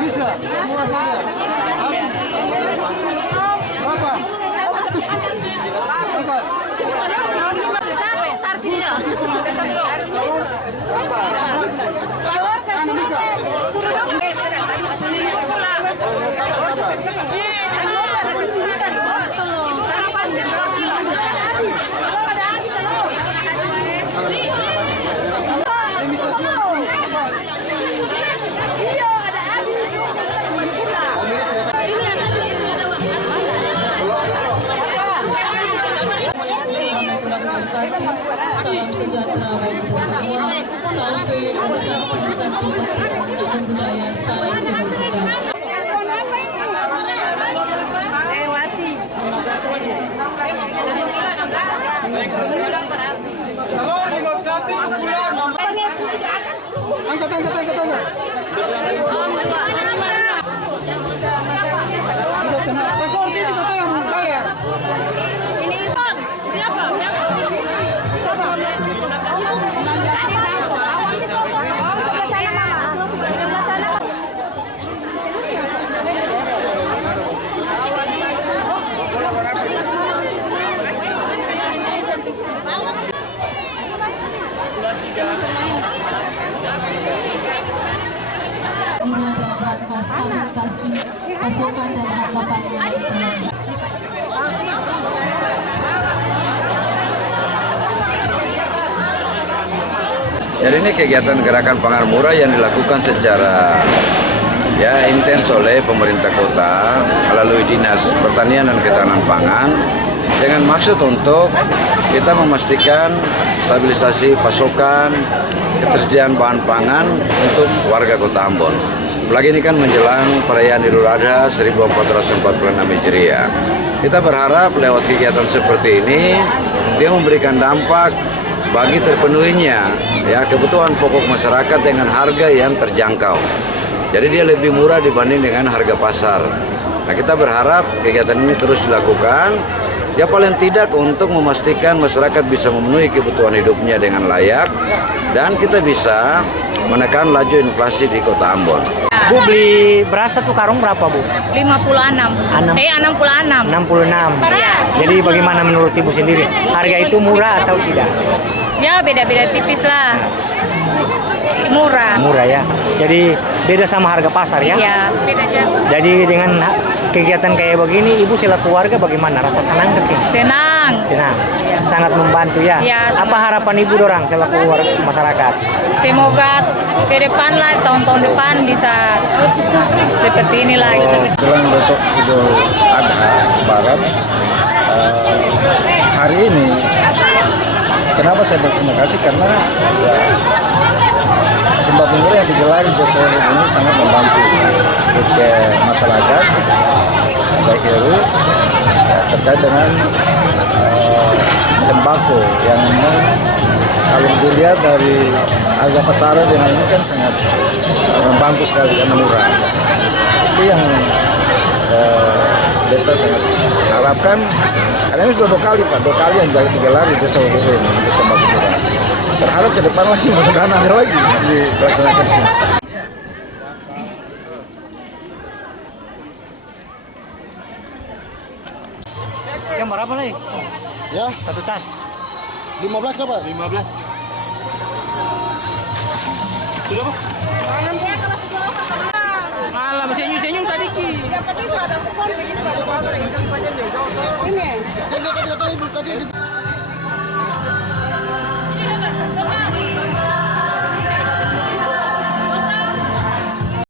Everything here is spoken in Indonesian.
Bisa. Berapa? Empat. Salam sejahtera bagi kita semua. Sampai bersama kita budaya salam kebajikan. Angkat. Rekor ini kata yang bayar. Kemudian dalam rangka stabilisasi pasokan dan harga pangan. Jadi ini kegiatan gerakan pangan murah yang dilakukan secara intens oleh pemerintah kota melalui Dinas Pertanian dan Ketahanan Pangan dengan maksud untuk kita memastikan stabilisasi pasokan, ketersediaan bahan pangan untuk warga Kota Ambon. Apalagi ini kan menjelang perayaan Idul Adha 1446 Hijriah. Kita berharap lewat kegiatan seperti ini dia memberikan dampak bagi terpenuhinya kebutuhan pokok masyarakat dengan harga yang terjangkau. Jadi dia lebih murah dibanding dengan harga pasar. Nah, kita berharap kegiatan ini terus dilakukan, paling tidak untuk memastikan masyarakat bisa memenuhi kebutuhan hidupnya dengan layak dan kita bisa menekan laju inflasi di Kota Ambon. Bu, beli beras satu karung berapa, Bu? 56. 66. 66. Ya. Jadi bagaimana menurut Ibu sendiri? Harga itu murah atau tidak? Ya beda-beda tipis lah. Murah. Murah ya. Jadi beda sama harga pasar ya? Iya, beda jauh. Jadi dengan kegiatan kayak begini, Ibu selaku warga bagaimana? Rasa senang ke sini? Senang. Senang. Sangat membantu ya? Iya. Apa harapan Ibu dorang selaku warga masyarakat? Semoga ke depan lah, tahun-tahun depan bisa seperti inilah. Jelang besok Idul Adha Lebaran, hari ini kenapa saya berterima kasih karena sembako murah yang digelar di Desa ini sangat membantu ke masyarakat baik itu terkait dengan sembako yang memang kalau dilihat dari harga pasaran dengan ini kan sangat membantu sekali karena murah. Itu yang kita sangat harapkan. Karena ini sudah 2 kali Pak, 2 kali yang digelar di Desa ini untuk sembako murah. Berharap ke depan lagi mudah-mudahan ada lagi dilaksanakan sini. Yang berapa nih? Ya, Satu tas? 15 Pak. 15. Sudah Pak? Malam, senyum-senyum tadi Ki. Ini. Ibu tadi